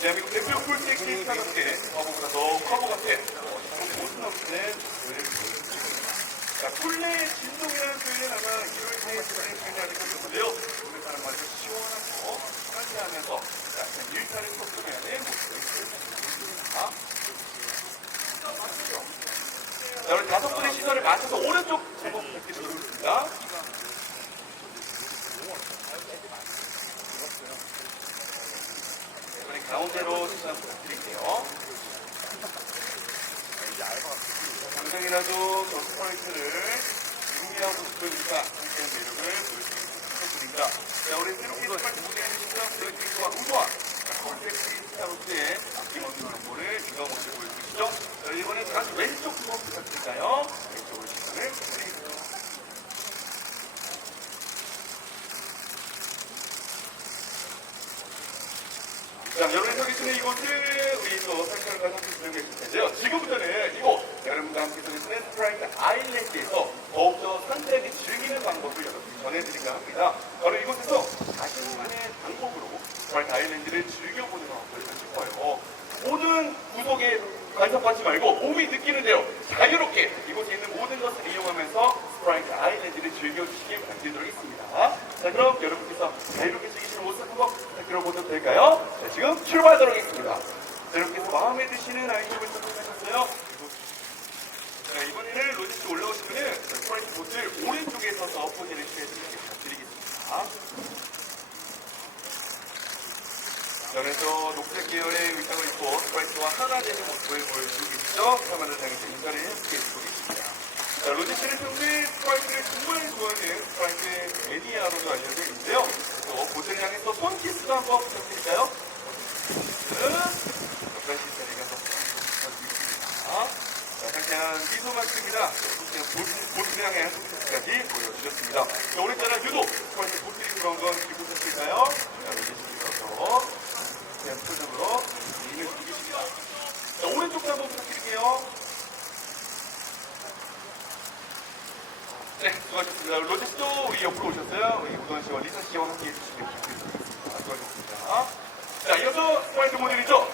대한민국 대표 풀스택 케이스타답게 커버보다 더 커버 같아. 없는 자, 쿨레의 진동이라는 표현은 아마 1월 4일에 표현이 아닐 것인데요. 오늘 사람 말로 시원하고 자, 일탈을 섞어내야 돼. 자, 자, 우리 다섯 분의 시선을 맞춰서 오른쪽 제목 부탁드리겠습니다. 가운데로 시선 부탁드릴게요. 당장이라도 저 스파이트를 준비하고 싶으니까 그런 매력을 보여주니까 자, 우리 새롭게 스파이트 무대에 시선 보여드리고 우수와 콘택트 스타로스의 아낌없는 정보를 이거 모습 보여주시죠. 자, 이번에 다시 왼쪽 부분 부탁드릴까요? 왼쪽으로 시선을 부탁드리겠습니다. 자, 여러분이 서 계시는 이곳을 우리 또 상처를 가서 진행해 계실 텐데요. 지금부터는 이곳 여러분과 함께 서 계시는 프라이드 아일랜드에서 더욱더 산책이 즐기는 방법을 여러분께 전해드릴까 합니다. 바로 이곳에서 자신만의 방법으로 프라이드 아일랜드를 즐겨보는 건 어떨까 싶어요. 모든 구석에 간섭받지 말고 몸이 느끼는 대로 자유롭게 이곳에 있는 모든 것을 이용하면서 스프라이트 아일랜드를 즐겨주시길 부탁드리도록 하겠습니다. 자, 그럼 여러분께서 자유롭게 즐기시는 모습 한번 들어보도 될까요? 자, 지금 출발하도록 하겠습니다. 자, 여러분께서 마음에 드시는 아이템을 선택하셨어요? 자, 이번에는 로지스 올라오시면은 스프라이트 보트를 오른쪽에 서서 포즈를 취해주시길 부탁드리겠습니다. 전에서 녹색 계열의 의상을 입고 스프라이트와 하나 되는 모습을 보여주고 계시죠? 카메라를 향해서 인사를 해주고 계십니다. 자, 로지스는 평소에 스프라이트를 정말 좋아하는 스프라이트의 매니아로도 알려져 있는데요. 또 보트를 향해서 손키스도 한번 부탁드릴까요? 스프라이트 자리가 더 부탁드리겠습니다. 자, 상쾌한 미소 맞습니다. 보트를 향해 손키스까지 보여주셨습니다. 자, 오늘 따라 유독 스프라이트 보트를 들어온 건 기분 좋을까요? 자, 로지스께서 그냥 표정으로 인을 죽이십니다. 자, 오른쪽도 한번 부탁드릴게요. 네, 수고하셨습니다. 로지스도 우리 옆으로 오셨어요. 우리 우던 씨와 리사 씨와 함께 해주시면 좋겠습니다. 수고하셨습니다. 자, 이어서 스파이트 모델이죠.